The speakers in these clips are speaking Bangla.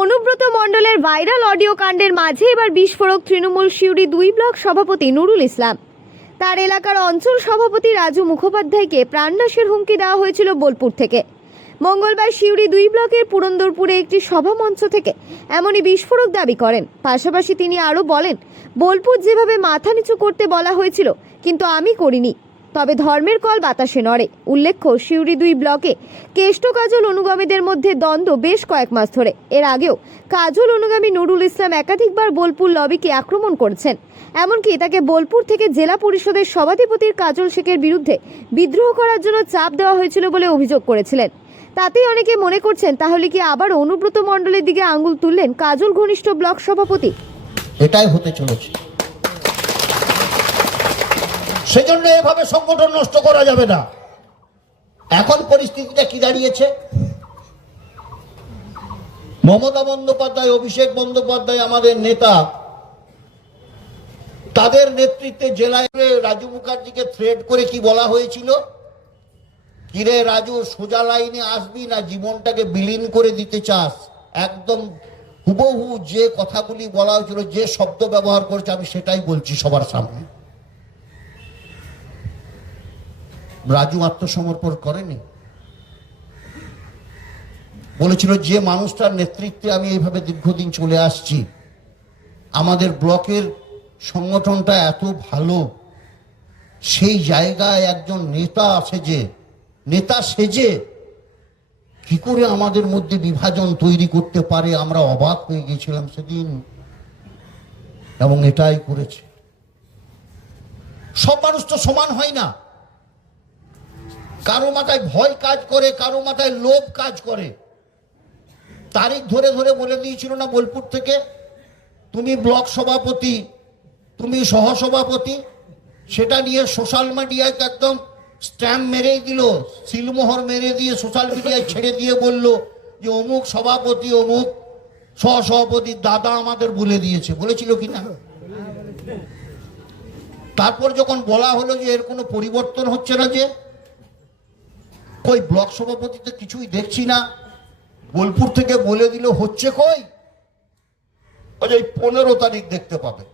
অনুব্রত মণ্ডলের ভাইরাল অডিও কাণ্ডের মাঝে এবার বিস্ফোরক তৃণমূল সিউড়ি দুই ব্লক সভাপতি নুরুল ইসলাম। তার এলাকার অঞ্চল সভাপতি রাজু মুখোপাধ্যায়কে প্রাণনাশের হুমকি দেওয়া হয়েছিল বোলপুর থেকে। মঙ্গলবার সিউড়ি দুই ব্লকের পুরন্দরপুরে একটি সভা মঞ্চ থেকে এমনই বিস্ফোরক দাবি করেন। পাশাপাশি তিনি আরও বলেন, বোলপুর যেভাবে মাথা নিচু করতে বলা হয়েছিল, কিন্তু আমি করিনি। তবে ধর্মের কল বাতাসে নড়ে। উল্লেখ্য, সিউড়ি দুই ব্লকে কেষ্ট কাজল অনুগামীদের মধ্যে দ্বন্দ্ব বেশ কয়েক মাস ধরে। এর আগেও কাজল অনুগামী নুরুল ইসলাম একাধিকবার বোলপুর লবিকে আক্রমণ করেছেন। এমনকি তাকে বোলপুর থেকে জেলা পরিষদের সভাধিপতির কাজল শেখের বিরুদ্ধে বিদ্রোহ করার জন্য চাপ দেওয়া হয়েছিল বলে অভিযোগ করেছিলেন। তাতেই অনেকে মনে করছেন, তাহলে কি আবার অনুব্রত মণ্ডলের দিকে আঙুল তুললেন কাজল ঘনিষ্ঠ ব্লক সভাপতি? এটাই হতে চলেছে। সেজন্য এভাবে সংগঠন নষ্ট করা যাবে না। এখন পরিস্থিতিটা কি দাঁড়িয়েছে? মমতা বন্দ্যোপাধ্যায়, অভিষেক বন্দ্যোপাধ্যায় আমাদের নেতা, তাদের নেতৃত্বে জেলায় রাজু মুখার্জিকে থ্রেড করে কি বলা হয়েছিল? কিরে রাজু, সোজা লাইনে আসবি না জীবনটাকে বিলীন করে দিতে চাস? একদম হুবহু যে কথাগুলি বলা হয়েছিল, যে শব্দ ব্যবহার করেছে, আমি সেটাই বলছি সবার সামনে। রাজু আত্মসমর্পণ করেনি। বলেছিল, যে মানুষটার নেতৃত্বে আমি এইভাবে দীর্ঘদিন চলে আসছি, আমাদের ব্লকের সংগঠনটা এত ভালো, সেই জায়গায় একজন নেতা আছে যে, নেতা সেজে কি করে আমাদের মধ্যে বিভাজন তৈরি করতে পারে, আমরা অবাক হয়ে গেছিলাম সেদিন। এবং এটাই করেছে। সব মানুষ তো সমান হয় না। কারও মাথায় ভয় কাজ করে, কারও মাথায় লোভ কাজ করে। তারিখ ধরে ধরে বলে দিয়েছিল না বোলপুর থেকে, তুমি ব্লক সভাপতি, তুমি সহসভাপতি, সেটা নিয়ে সোশ্যাল মিডিয়ায় একদম স্ট্যাম্প মেরেই দিল, সিলমোহর মেরে দিয়ে সোশ্যাল মিডিয়ায় ছেড়ে দিয়ে বলল যে, অমুক সভাপতি, অমুক সহসভাপতি, দাদা আমাদের বলে দিয়েছে। বলেছিল কি না? তারপর যখন বলা হলো যে, এর কোনো পরিবর্তন হচ্ছে না যে কই ব্লক সভাপতিতে কিছুই দেখছি না। বোলপুর থেকে বলে দিল, হচ্ছে কই? ওই পনেরো তারিখ দেখতে পাবে।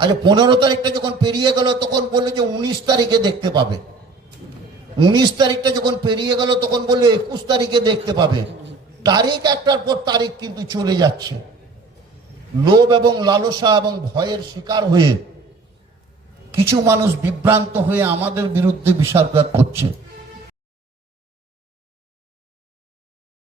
আচ্ছা পনেরো তারিখটা যখন পেরিয়ে গেল, তখন বলল যে উনিশ তারিখে দেখতে পাবে। উনিশ তারিখটা যখন পেরিয়ে গেল, তখন বলল একুশ তারিখে দেখতে পাবে। তারিখ একটার পর তারিখ কিন্তু চলে যাচ্ছে। লোভ এবং লালসা এবং ভয়ের শিকার হয়ে কিছু মানুষ বিভ্রান্ত হয়ে আমাদের বিরুদ্ধে বিষাদঘাত করছে।